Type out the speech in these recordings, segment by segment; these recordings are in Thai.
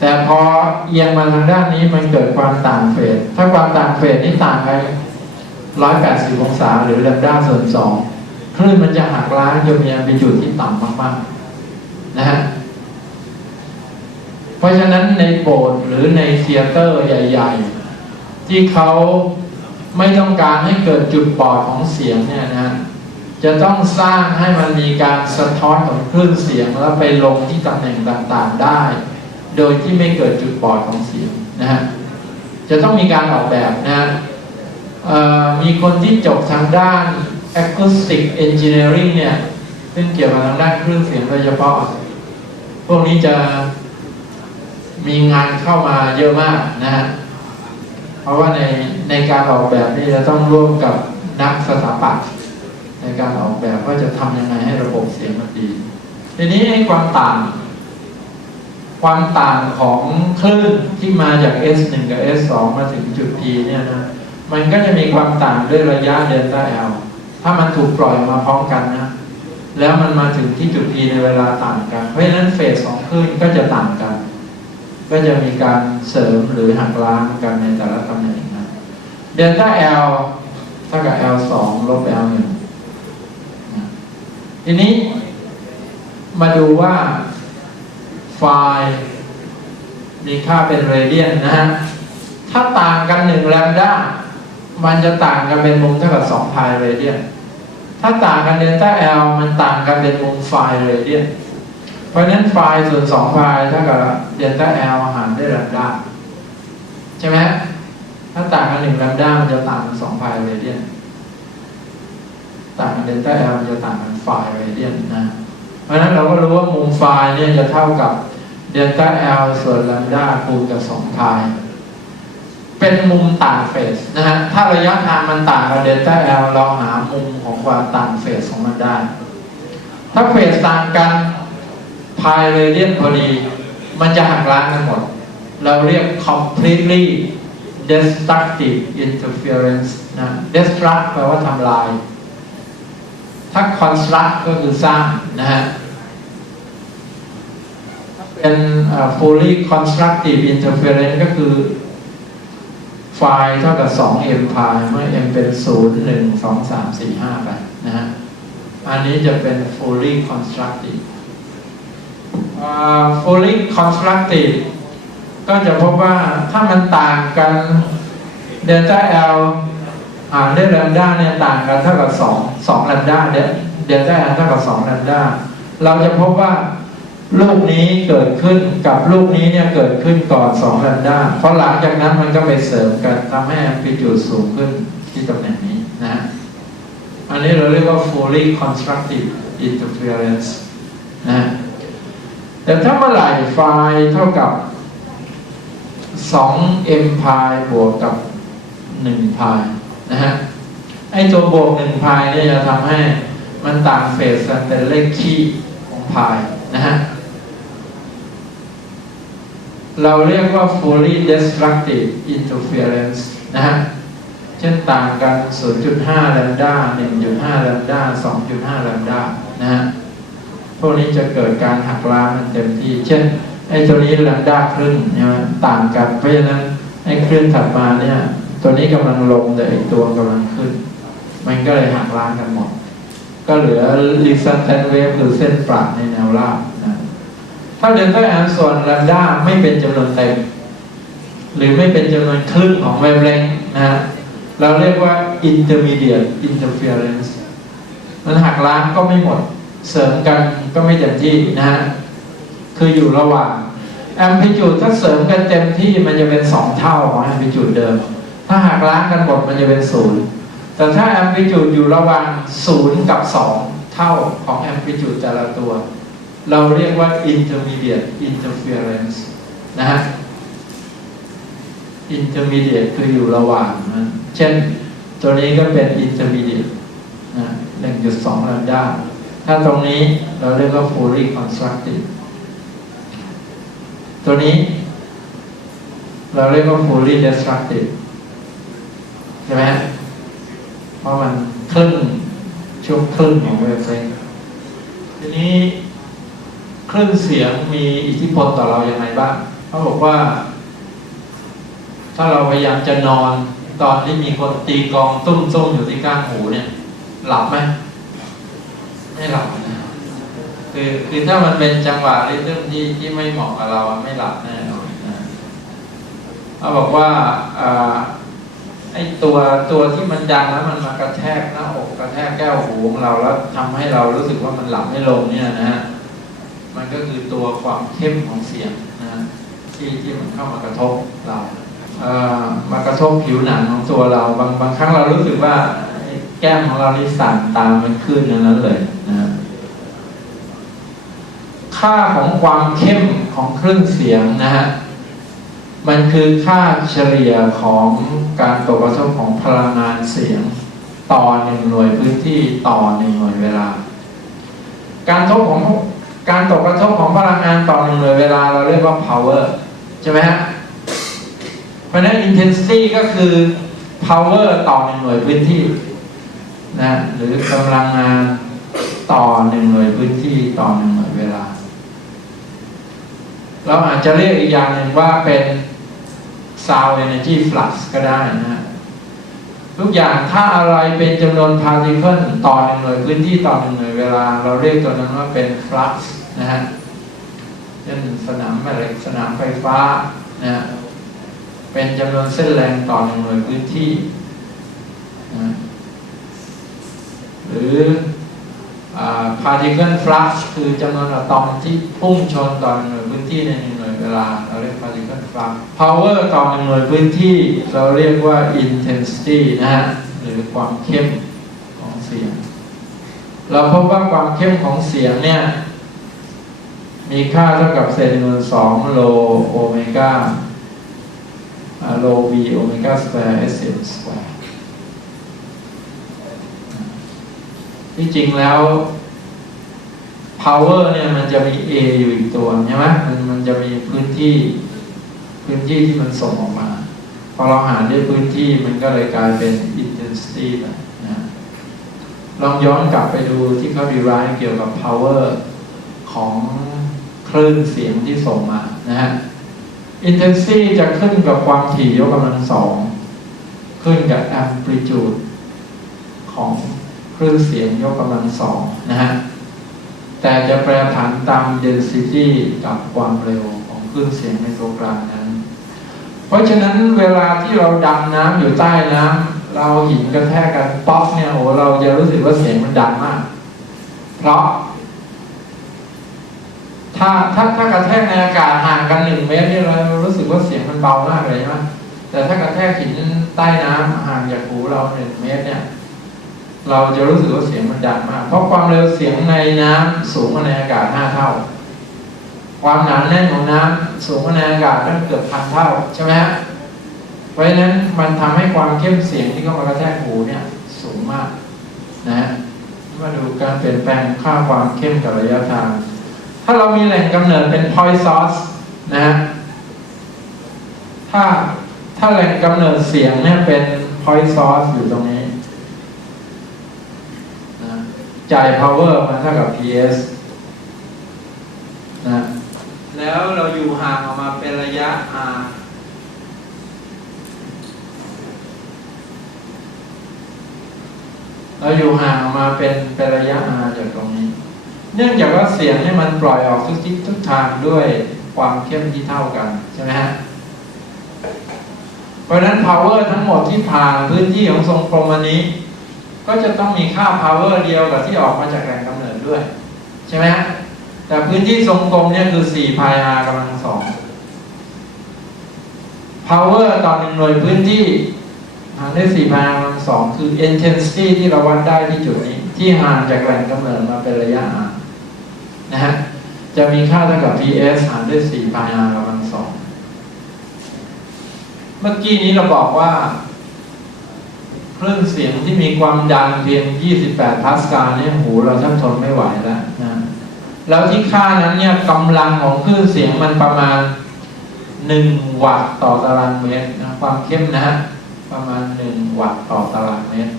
แต่พอเอียงมาทางด้านนี้มันเกิดความต่างเฟสถ้าความต่างเฟสนี้ต่างกัน180 องศาหรือแลมด้าส่วน2คลื่นมันจะหักล้างจนมีแอมพลิจูดที่ต่ำมากๆนะฮะเพราะฉะนั้นในโบสถ์หรือในเธียเตอร์ใหญ่ๆที่เขาไม่ต้องการให้เกิดจุดบอดของเสียงเนี่ยนะจะต้องสร้างให้มันมีการสะท้อนของคลื่นเสียงแล้วไปลงที่ตำแหน่งต่างๆได้โดยที่ไม่เกิดจุดบอดของเสียงนะฮะจะต้องมีการออกแบบนะฮะมีคนที่จบทางด้าน Acoustic Engineering เนี่ยซึ่งเกี่ยวกับทางด้านคลื่นเสียงโดยเฉพาะพวกนี้จะมีงานเข้ามาเยอะมากนะฮะเพราะว่าในการออกแบบนี่จะต้องร่วมกับนักสถาปัตย์ในการออกแบบว่าจะทำยังไงให้ระบบเสียงมันดีทีนี้ให้ความต่างของคลื่นที่มาจาก S1 กับ S2 มาถึงจุด P เนี่ยนะมันก็จะมีความต่างด้วยระยะเดลต้า L ถ้ามันถูกปล่อยมาพร้อมกันนะแล้วมันมาถึงที่จุด P ในเวลาต่างกันเพราะฉะนั้นเฟสของคลื่นก็จะต่างกันก็จะมีการเสริมหรือหักล้างกันในแต่ละตำแหน่งนะเดลต้า L เท่ากับ L2 ลบ L1 ทีนี้มาดูว่าไฟล์มีค่าเป็นเรเดียนนะฮะถ้าต่างกัน1 แลมด้ามันจะต่างกันเป็นมุมเท่ากับ2 พายเรเดียนถ้าต่างกันเดลต้า L มันต่างกันเป็นมุมไฟล์เรเดียนเพราะฉะนั้นไฟล์ส่วน2 พายเท่ากับเดลต้า L หารด้วยแลมด้าใช่ไหมถ้าต่างกัน1 แลมด้ามันจะต่างกัน2 พายเรเดียนต่างกันเดลต้า L มันจะต่างกันไฟล์เรเดียนนะเพราะฉะนั้นเราก็รู้ว่ามุมไฟล์เนี่ยจะเท่ากับเดลต้า L ส่วนแลมด้าคูณกับ2 พายเป็นมุมต่างเฟสนะฮะถ้าระยะทางมันต่างกับเดลต้า L เราหามุมของความต่างเฟสของมันได้ถ้าเฟสต่างกันพายเรเดียนพอดีมันจะหักล้างกันหมดเราเรียก completely destructive interference นะ destruct แปลว่าทำลายถ้า construct ก็คือสร้างนะฮะเป็น fully constructive interference ก็คือไฟล์เท่ากับ 2m พายเมื่อ m เป็น 0 1 2 3 4 5 ไปนะฮะอันนี้จะเป็น fully constructive fully constructive ก็จะพบว่าถ้ามันต่างกัน delta L หารด้วยแลมด้าเนี่ยต่างกันเท่ากับ2แลมด้าเดลต้า L เท่ากับ2แลมด้าเราจะพบว่าลูกนี้เกิดขึ้นกับลูกนี้เนี่ยเกิดขึ้นก่อน2แลมด้าเพราะหลังจากนั้นมันก็ไปเสริมกันทำให้แอมพลิจูดสูงขึ้นที่ตำแหน่งนี้นะอันนี้เราเรียกว่า fully constructive interference นะแต่ถ้าเมื่อไหร่ไฟล์เท่ากับ 2m พายบวกกับ1 พายนะฮะไอ้ตัวบวก1 พายเนี่ยจะทำให้มันต่างเฟสกันเป็นเลขคี่ของพายนะฮะเราเรียกว่า fully destructive interference นะฮะเช่นต่างกัน 0.5 แลมด้า 1.5 แลมด้า 2.5 แลมด้านะฮะพวกนี้จะเกิดการหักล้างมันเต็มที่เช่นไอ้ตัวนี้แลมด้าครึ่งเนี่ยต่างกันเพราะฉะนั้นไอ้คลื่นถัดมาเนี่ยตัวนี้กำลังลงแต่อีกตัวกำลังขึ้นมันก็เลยหักล้างกันหมดก็เหลือ resultant wave คือเส้นประในแนวราบนะถ้าเดลต้า L ส่วนแลมด้าไม่เป็นจำนวนเต็มหรือไม่เป็นจำนวนครึ่งของ wavelength นะฮะเราเรียกว่า intermediate interference มันหักล้างก็ไม่หมดเสริมกันก็ไม่เต็มที่นะฮะคืออยู่ระหว่างแอมพลิจูดถ้าเสริมกันเต็มที่มันจะเป็น2 เท่าของแอมพลิจูดเดิมถ้าหักล้างกันหมดมันจะเป็น0แต่ถ้าแอมพลิจูดอยู่ระหว่าง0กับ2 เท่าของแอมพลิจูดแต่ละตัวเราเรียกว่า intermediate interference นะฮะ intermediate คืออยู่ระหว่างนะเช่นตัวนี้ก็เป็น intermediate นะ 1.2 แลมด้าถ้าตรงนี้เราเรียกว่า fully constructive ตัวนี้เราเรียกว่า fully destructive ใช่ไหมเพราะมันครึ่งช่วงครึ่งของเวฟเลนท์ทีนี้คลื่นเสียงมีอิทธิพลต่อเราอย่างไรบ้าง เขาบอกว่าถ้าเราพยายามจะนอนตอนที่มีคนตีกลองตุ้มๆอยู่ที่ก้างหูเนี่ยหลับไหมไม่หลับนะคือถ้ามันเป็นจังหวะริทึมที่ไม่เหมาะกับเราไม่หลับแน่นอนนะเขาบอกว่าไอ้ตัวที่มันดังแล้วมันมากระแทกหน้าอกกระแทกแก้วหูของเราแล้วทำให้เรารู้สึกว่ามันหลับไม่ลงเนี่ยนะฮะมันก็คือตัวความเข้มของเสียงนะที่มันเข้ามากระทบเรามากระทบผิวหนังของตัวเราบางครั้งเรารู้สึกว่าแก้มของเรานี่สั่นตามมันขึ้นนั้นเลยนะค่าของความเข้มของคลื่นเสียงนะฮะมันคือค่าเฉลี่ยของการตกกระทบของพลังงานเสียงต่อ1 หน่วยพื้นที่ต่อ1 หน่วยเวลาการตกกระทบของพลังงานต่อ1 หน่วยเวลาเราเรียกว่า power ใช่ไหมฮะเพราะฉะนั้น intensity ก็คือ power ต่อ1 หน่วยพื้นที่นะหรือกำลังงานต่อ1 หน่วยพื้นที่ต่อ1 หน่วยเวลาเราอาจจะเรียกอีกอย่างหนึ่งว่าเป็น sound energy flux ก็ได้นะทุกอย่างถ้าอะไรเป็นจำนวน particle ต่อ1 หน่วยพื้นที่ต่อ1 หน่วยเวลาเราเรียกตัวนั้นว่าเป็น flux นะฮะเช่นสนามแม่เหล็กสนามไฟฟ้านะเป็นจำนวนเส้นแรงต่อ1 หน่วยพื้นที่นะหรือparticle flux คือจำนวนอะตอมที่พุ่งชนต่อ1 หน่วยพื้นที่ใน1 หน่วยเวลาเราเรียก particle flux power ต่อ1 หน่วยพื้นที่เราเรียกว่า intensity นะฮะหรือความเข้มของเสียงเราพบว่าความเข้มของเสียงเนี่ยมีค่าเท่ากับ10⁻² โลโอเมก้าโล v โอเมก้าสแควร์ sm สแควร์ที่จริงแล้ว power เนี่ยมันจะมี a อยู่อีกตัวใช่ไหมมันจะมีพื้นที่ที่มันส่งออกมาพอเราหารด้วยพื้นที่มันก็เลยกลายเป็น intensity นะลองย้อนกลับไปดูที่เขา derive เกี่ยวกับ power ของคลื่นเสียงที่ส่งมานะฮะ intensity จะขึ้นกับความถี่ยกกำลัง 2ขึ้นกับ amplitude ของคลื่นเสียงยกกำลัง 2นะฮะแต่จะแปรผันตาม density กับความเร็วของคลื่นเสียงในตัวกลางนั้นเพราะฉะนั้นเวลาที่เราดำน้ำอยู่ใต้น้ำเราหินกระแทกกันป๊อกเนี่ยโอ้เราจะรู้สึกว่าเสียงมันดังมากเพราะถ้ากระแทกในอากาศห่างกัน1 เมตรนี่เรารู้สึกว่าเสียงมันเบามากเลยใช่ไหมแต่ถ้ากระแทกหินใต้น้ำห่างจากหูเรา1 เมตรเนี่ยเราจะรู้สึกว่าเสียงมันดังมากเพราะความเร็วเสียงในน้ำสูงกว่าในอากาศ5 เท่าความหนาแน่นของน้ำสูงกว่าในอากาศตั้งเกือบ1,000 เท่าใช่ไหมฮะเพราะฉะนั้นมันทำให้ความเข้มเสียงที่เข้ามากระแทกหูเนี่ยสูงมากนะฮะมาดูการเปลี่ยนแปลงค่าความเข้มกับระยะทางถ้าเรามีแหล่งกำเนิดเป็น point source นะฮะถ้าแหล่งกำเนิดเสียงเนี่ยเป็น point source อยู่ตรงนี้นะจ่าย power มันเท่ากับ ps นะแล้วเราอยู่ห่างออกมาเป็นระยะ r เราอยู่ห่างออกมาเป็นระยะ r จากตรงนี้เนื่องจากว่าเสียงเนี่ยมันปล่อยออกทุกทิศทุกทางด้วยความเข้มที่เท่ากันใช่ไหมฮะเพราะฉะนั้น power ทั้งหมดที่ผ่านพื้นที่ของทรงกลมอันนี้ก็จะต้องมีค่า power เดียวกับที่ออกมาจากแหล่งกำเนิดด้วยใช่ไหมฮะแต่พื้นที่ทรงกลมเนี่ยคือ4 pi r กำลัง 2 power ต่อ1 หน่วยพื้นที่หารด้วย4 pi r กำลัง 2คือ intensity ที่เราวัดได้ที่จุดนี้ที่ห่างจากแหล่งกำเนิดมาเป็นระยะ r นะฮะจะมีค่าเท่ากับ ps หารด้วย4 pi r กำลัง 2เมื่อกี้นี้เราบอกว่าคลื่นเสียงที่มีความดังเพียง28 พาสกาลเนี่ยหูเราแทบทนไม่ไหวแล้วนะแล้วที่ค่านั้นเนี่ยกำลังของคลื่นเสียงมันประมาณ1 วัตต์ต่อตารางเมตรนะความเข้มนะฮะประมาณ1 วัตต์ต่อตารางเมตร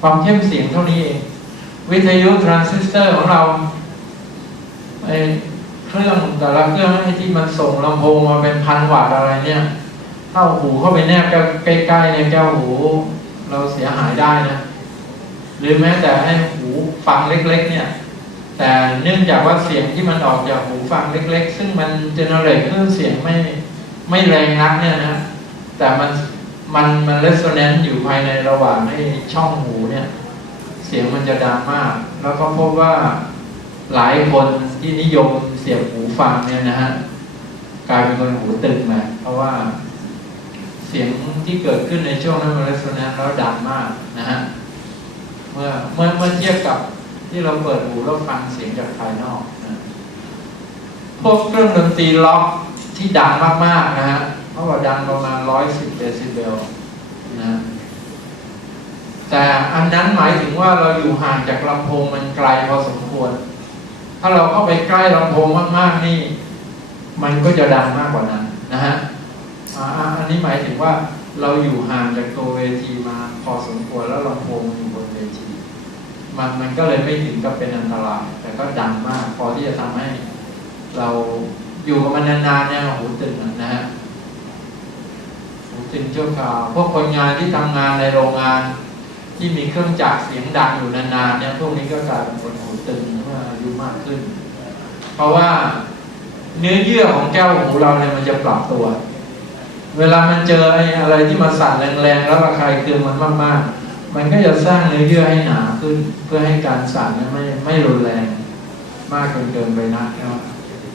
ความเข้มเสียงเท่านี้เองวิทยุทรานซิสเตอร์ของเราไอ้ เครื่องแต่ละเครื่องไอ้ที่มันส่งลำโพงมาเป็นพันวัตต์อะไรเนี่ยถ้าหูเข้าไปแนบใกล้ๆในแก้วหูเราเสียหายได้นะหรือแม้แต่ให้หูฟังเล็กๆเนี่ยแต่เนื่องจากว่าเสียงที่มันออกจากหูฟังเล็กๆซึ่งมันเจเนเรตคลื่นเสียงไม่แรงนักเนี่ยนะแต่มันเรสโซแนนซ์อยู่ภายในระหว่างให้ช่องหูเนี่ยเสียงมันจะดังมากแล้วก็พบว่าหลายคนที่นิยมเสียบหูฟังเนี่ยนะฮะกลายเป็นคนหูตึงมาเพราะว่าเสียงที่เกิดขึ้นในช่วงนั้นมันเรสโซแนนซ์แล้วดังมากนะฮะเมื่อเทียบกับที่เราเปิดหูแล้วฟังเสียงจากภายนอกนะพวกเครื่องดนตรีล็อกที่ดังมากๆนะฮะเพราะว่าดังประมาณ110 เดซิเบลนะแต่อันนั้นหมายถึงว่าเราอยู่ห่างจากลำโพงมันไกลพอสมควรถ้าเราเข้าไปใกล้ลำโพงมากๆนี่มันก็จะดังมากกว่านั้นนะฮะอันนี้หมายถึงว่าเราอยู่ห่างจากตัวเวทีมาพอสมควรแล้วลำโพงอยู่บนเวทีมันก็เลยไม่ถึงกับเป็นอันตรายแต่ก็ดังมากพอที่จะทำให้เราอยู่กับมันนานๆเนี่ยหูตึงนะฮะหูตึงชั่วคราวพวกคนงานที่ทำงานในโรงงานที่มีเครื่องจักรเสียงดังอยู่นานๆเนี่ยพวกนี้ก็กลายเป็นคนหูตึงเมื่ออายุมากขึ้นเพราะว่าเนื้อเยื่อของแก้วหูเราเนี่ยมันจะปรับตัวเวลามันเจออะไรที่มาสั่นแรงๆแล้วระคายเคืองมันมากๆมันก็จะสร้างเนื้อเยื่อให้หนาขึ้นเพื่อให้การสั่นไม่รุนแรงมากเกินไปนะครับ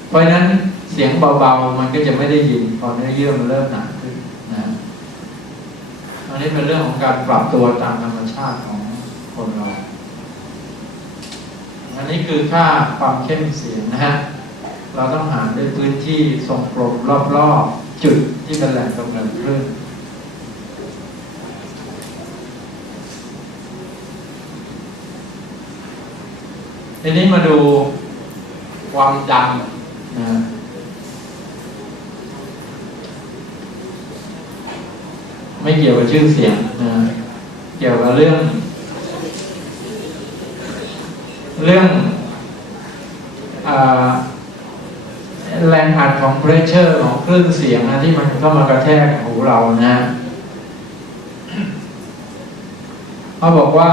เพราะฉะนั้นเสียงเบาๆมันก็จะไม่ได้ยินพอเนื้อเยื่อมันเริ่มหนาขึ้นนะอันนี้เป็นเรื่องของการปรับตัวตามธรรมชาติของคนเราอันนี้คือค่าความเข้มเสียงนะฮะเราต้องหาด้วยพื้นที่ทรงกลมรอบๆจุดที่เป็นแหล่งกำเนิดคลื่นทีนี้มาดูความดังนะไม่เกี่ยวกับชื่อเสียงนะเกี่ยวกับเรื่องแรงอัดของเพรสเชอร์ของคลื่นเสียงนะที่มันเข้ามากระแทกหูเรานะเขาบอกว่า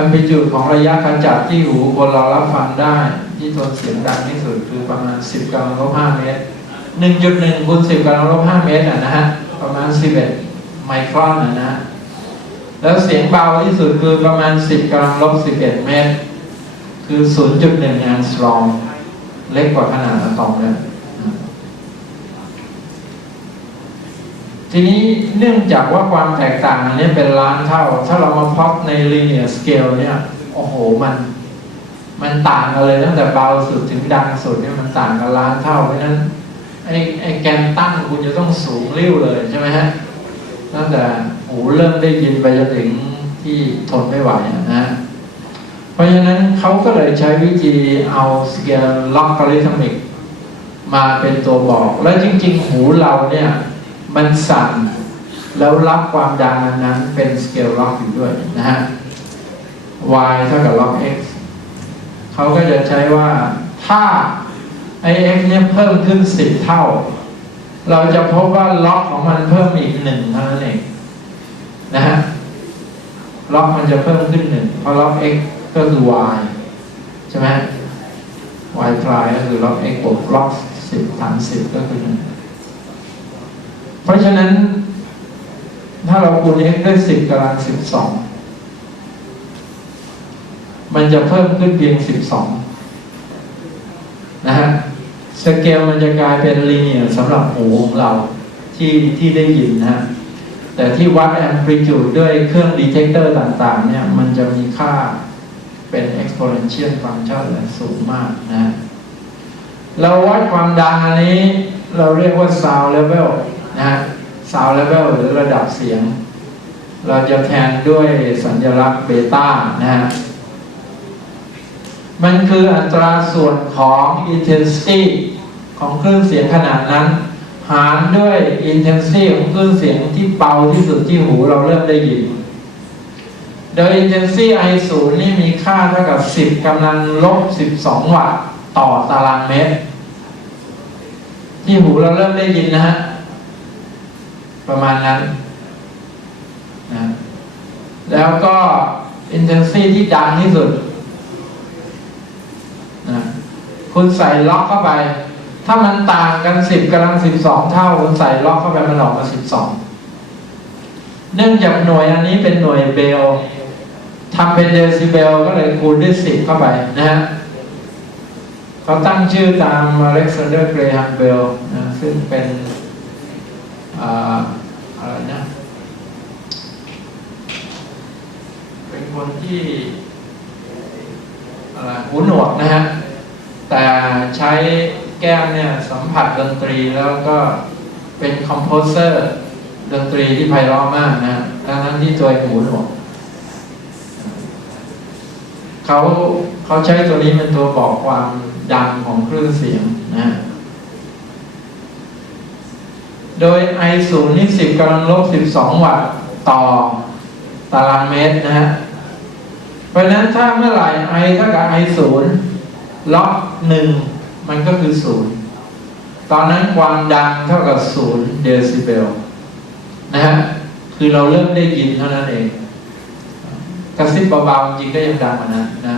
amplitude ของระยะขจัดที่หูคนเรารับฟังได้ที่ทนเสียงดังที่สุดคือประมาณ10 กำลังลบ 5 เมตร 1.1 คูณ 10 กำลังลบ 5 เมตรนะฮะประมาณ11 ไมครอนนะฮะแล้วเสียงเบาที่สุดคือประมาณ10 กำลังลบ 11 เมตรคือ 0.1 แองสตรอมเล็กกว่าขนาดอะตอมเลยทีนี้เนื่องจากว่าความแตกต่างอันนี้เป็นล้านเท่าถ้าเรามาพล็อตใน linear scale เนี่ยโอ้โหมันต่างกันเลยตั้งแต่เบาสุดถึงดังสุดเนี่ยมันต่างกันล้านเท่าเพราะฉะนั้นไอ้แกนตั้งคุณจะต้องสูงริ้วเลยใช่ไหมฮะตั้งแต่หูเริ่มได้ยินไปจนถึงที่ทนไม่ไหวนะเพราะฉะนั้นเขาก็เลยใช้วิธีเอา scale logarithmic มาเป็นตัวบอกและจริงๆหูเราเนี่ยมันสั่นแล้วรับความดังนั้นเป็น scale log อยู่ด้วยนะฮะ y เท่ากับ log x เขาก็จะใช้ว่าถ้า x เนี่ยเพิ่มขึ้น10 เท่าเราจะพบว่า log ของมันเพิ่มอีก1เท่านั้นเองนะฮะ log มันจะเพิ่มขึ้น1เพราะ log x ก็คือ y ใช่ไหม y prime ก็คือ log x บวก log 10 ฐาน 10ก็คือ1เพราะฉะนั้นถ้าเราคูณ x ด้วย10 กำลัง 12มันจะเพิ่มขึ้นเพียง12นะฮะสเกลมันจะกลายเป็นลีเนียร์สำหรับหูของเราที่ได้ยินนะฮะแต่ที่วัด amplitude ด้วยเครื่องดีเทคเตอร์ต่างๆเนี่ยมันจะมีค่าเป็น exponential function สูงมากนะเราวัดความดังอันนี้เราเรียกว่า sound level นะฮะ sound level หรือระดับเสียงเราจะแทนด้วยสัญลักษณ์เบต้านะฮะมันคืออัตราส่วนของ intensity ของคลื่นเสียงขนาดนั้นหารด้วย intensity ของคลื่นเสียงที่เบาที่สุดที่หูเราเริ่มได้ยินโดย intensity I0 นี่มีค่าเท่ากับ10 กำลังลบ 12 วัตต์ ต่อตารางเมตรที่หูเราเริ่มได้ยินนะฮะประมาณนั้นนะแล้วก็ intensity ที่ดังที่สุดนะคุณใส่ล็อกเข้าไปถ้ามันต่างกัน10 กำลัง 12 เท่าคุณใส่ล็อกเข้าไปมันออกมา12เนื่องจากหน่วยอันนี้เป็นหน่วยเบลทำเป็นเดซิเบลก็เลยคูณด้วย10เข้าไปนะฮะเขาตั้งชื่อตามอเล็กซานเดอร์เกรแฮมเบลนะซึ่งเป็นอะไรนะเป็นคนที่หูหนวกนะฮะแต่ใช้แก้มเนี่ยสัมผัสดนตรีแล้วก็เป็นคอมโพเซอร์ดนตรีที่ไพเราะมากนะทั้งที่ตัวหูหนวกเขาใช้ตัวนี้เป็นตัวบอกความดังของคลื่นเสียงนะโดย I0 นี่10 กำลังลบ 12 วัตต์ต่อตารางเมตรนะฮะเพราะฉะนั้นถ้าเมื่อไหร่ I เท่ากับ I0 ล็อก1มันก็คือ0ตอนนั้นความดังเท่ากับ0 เดซิเบลนะฮะคือเราเริ่มได้ยินเท่านั้นเองกระซิบเบาๆจริงก็ยังดังกว่านั้นนะ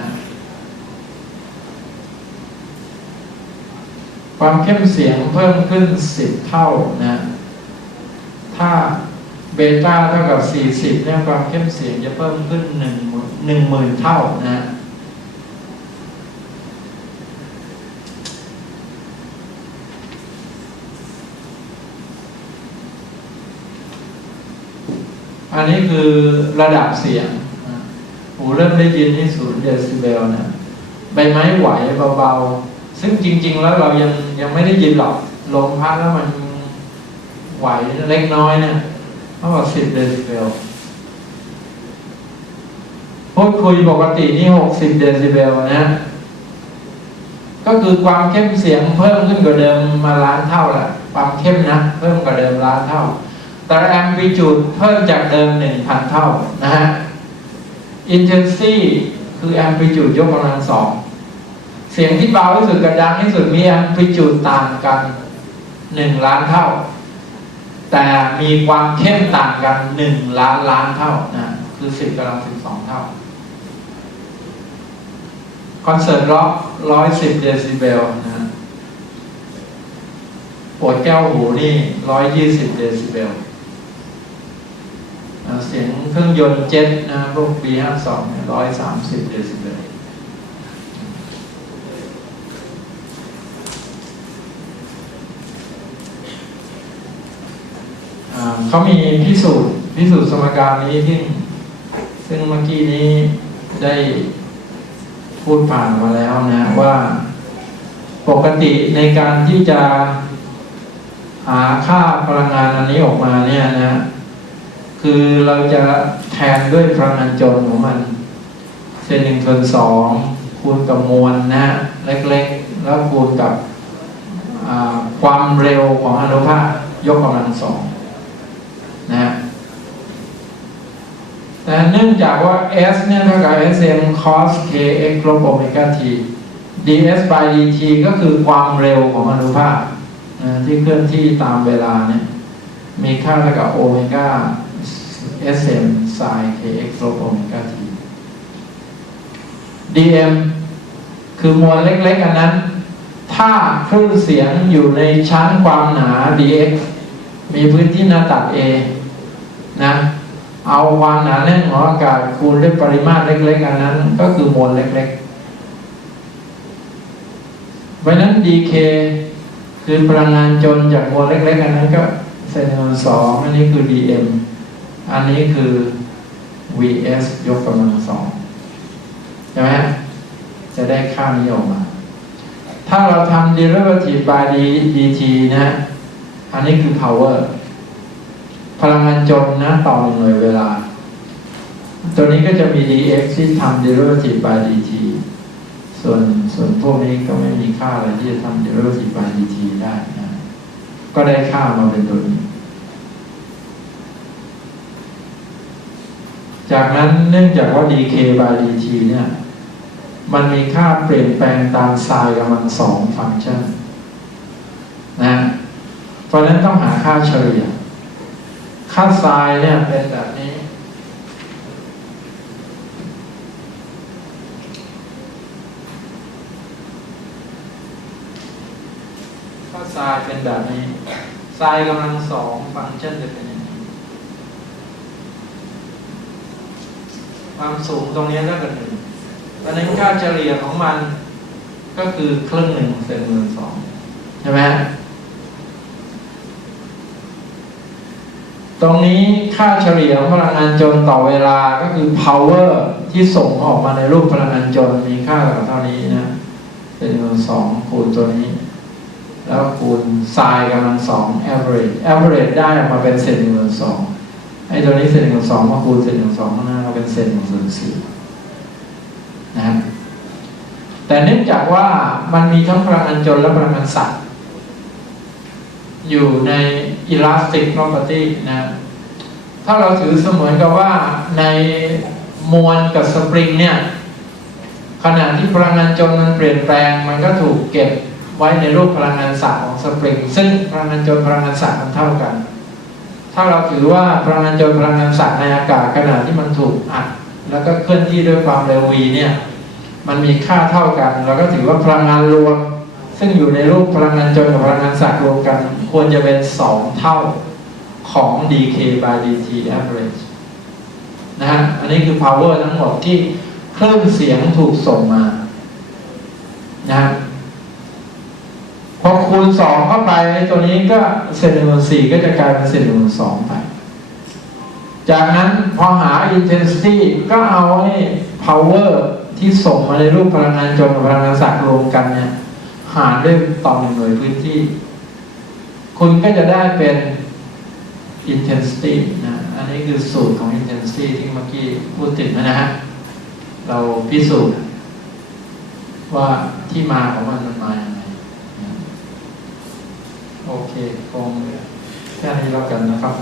ความเข้มเสียงเพิ่มขึ้น10 เท่านะถ้าเบต้าเท่ากับ40เนี่ยความเข้มเสียงจะเพิ่มขึ้น10,000 เท่านะอันนี้คือระดับเสียงหูเริ่มได้ยินที่0 เดซิเบลนะใบไม้ไหวเบาๆซึ่งจริงๆแล้วเรายังไม่ได้ยินหรอกลมพัดแล้วมันไหวเล็กน้อยเนี่ยเท่ากับ10 เดซิเบลพูดคุยปกตินี่60 เดซิเบลนะก็คือความเข้มเสียงเพิ่มขึ้นกว่าเดิมมาล้านเท่าแหละความเข้มนะเพิ่มกว่าเดิมล้านเท่าแต่แอมพลิจูดเพิ่มจากเดิม 1,000 เท่านะฮะ intensity คือแอมพลิจูดยกกำลัง2เสียงที่เบาที่สุดกับดังที่สุดมีแอมพลิจูดต่างกัน1 ล้านเท่าแต่มีความเข้มต่างกัน1 ล้านเท่านะคือ10 กำลัง 12 เท่าคอนเสิร์ตร็อก110 เดซิเบลนะปวดแก้วหูนี่120 เดซิเบลเสียงเครื่องยนต์เจ็ตนะพวก B52 130 เดซิเบลเขามีพิสูจน์สมการนี้ซึ่งเมื่อกี้นี้ได้พูดผ่านมาแล้วนะว่าปกติในการที่จะหาค่าพลังงานอันนี้ออกมาเนี่ยนะคือเราจะแทนด้วยพลังงานจรของมันเศษ1/2คูณกับมวลนะเล็กๆแล้วคูณกับความเร็วของอนุภาคยกกำลัง2นะแต่เนื่องจากว่า S เนี่ยเท่ากับ Sm cos kx ลบโอเมก้า t ds by dt ก็คือความเร็วของอนุภาคที่เคลื่อนที่ตามเวลาเนี่ยมีค่าเท่ากับโอเมก้า Sm sin kx ลบโอเมก้า t dm คือมวลเล็กๆอันนั้นถ้าคลื่นเสียงอยู่ในชั้นความหนา dx มีพื้นที่หน้าตัด a นะเอาความหนาแน่นของอากาศคูณด้วยปริมาตรเล็กๆอันนั้นก็คือมวลเล็กๆเพราะนั้น dk คือพลังงานจนจากมวลเล็กๆอันนั้นก็เศษ1/2อันนี้คือ dm อันนี้คือ vs ยกกำลัง2ใช่ไหมจะได้ค่านี้ออกมาถ้าเราทำ derivative by dt นะอันนี้คือ power พลังงานจนนะต่อ1 หน่วยเวลาตัวนี้ก็จะมี dx ที่ทำ derivative by dt ส่วนพวกนี้ก็ไม่มีค่าอะไรที่จะทำ derivative by dt ได้นะก็ได้ค่ามาเป็นตัวนี้จากนั้นเนื่องจากว่า dk by dt เนี่ย มันมีค่าเปลี่ยนแปลงตามไซน์กำลังสองฟังก์ชันนะเพราะฉะนั้นต้องหาค่าเฉลี่ยค่าไซน์เนี่ยเป็นแบบนี้ค่าไซน์เป็นแบบนี้ไซน์กำลังสองฟังก์ชันจะเป็นอย่างนี้ความสูงตรงนี้เท่ากับหนึ่งเพราะฉะนั้นค่าเฉลี่ยของมันก็คือครึ่งหนึ่งเศษ12ใช่ไหมตรงนี้ค่าเฉลี่ยของพลังงานจนต่อเวลาก็คือ power ที่ส่งออกมาในรูปพลังงานจนมีค่าเท่านี้นะเศษ12คูณตัวนี้แล้วคูณไซน์กำลังสอง average ได้ออกมาเป็นเศษ12ไอ้ตัวนี้เศษ12มาคูณเศษ12ข้างหน้าก็เป็นเศษ1/4นะแต่เนื่องจากว่ามันมีทั้งพลังงานจนและพลังงานสัตว์อยู่ใน elastic property นะถ้าเราถือเสมือนกับว่าในมวลกับสปริงเนี่ยขณะที่พลังงานจนมันเปลี่ยนแปลงมันก็ถูกเก็บไว้ในรูปพลังงานสัตว์ของสปริงซึ่งพลังงานจนพลังงานสัตว์มันเท่ากันถ้าเราถือว่าพลังงานจนพลังงานสัตว์ในอากาศขณะที่มันถูกอัดแล้วก็เคลื่อนที่ด้วยความเร็ว v เนี่ยมันมีค่าเท่ากันเราก็ถือว่าพลังงานรวมซึ่งอยู่ในรูปพลังงานจนกับพลังงานสัตว์รวมกันควรจะเป็น2เท่าของ dk by dt average นะฮะอันนี้คือ power ทั้งหมดที่คลื่นเสียงถูกส่งมานะฮะพอคูณ2เข้าไปตัวนี้ก็เศษ1/4ก็จะกลายเป็นเศษ1/2ไปจากนั้นพอหา intensity ก็เอาไอ้ power ที่ส่งมาในรูปพลังงานจนกับพลังงานสัตว์รวมกันเนี่ยหารด้วยต่อ1หน่วยพื้นที่คุณก็จะได้เป็น intensity นะอันนี้คือสูตรของ intensity ที่เมื่อกี้พูดถึงนะฮะเราพิสูจน์ว่าที่มาของมันมาอย่างไรโอเคคงแค่นี้แล้วกันนะครับ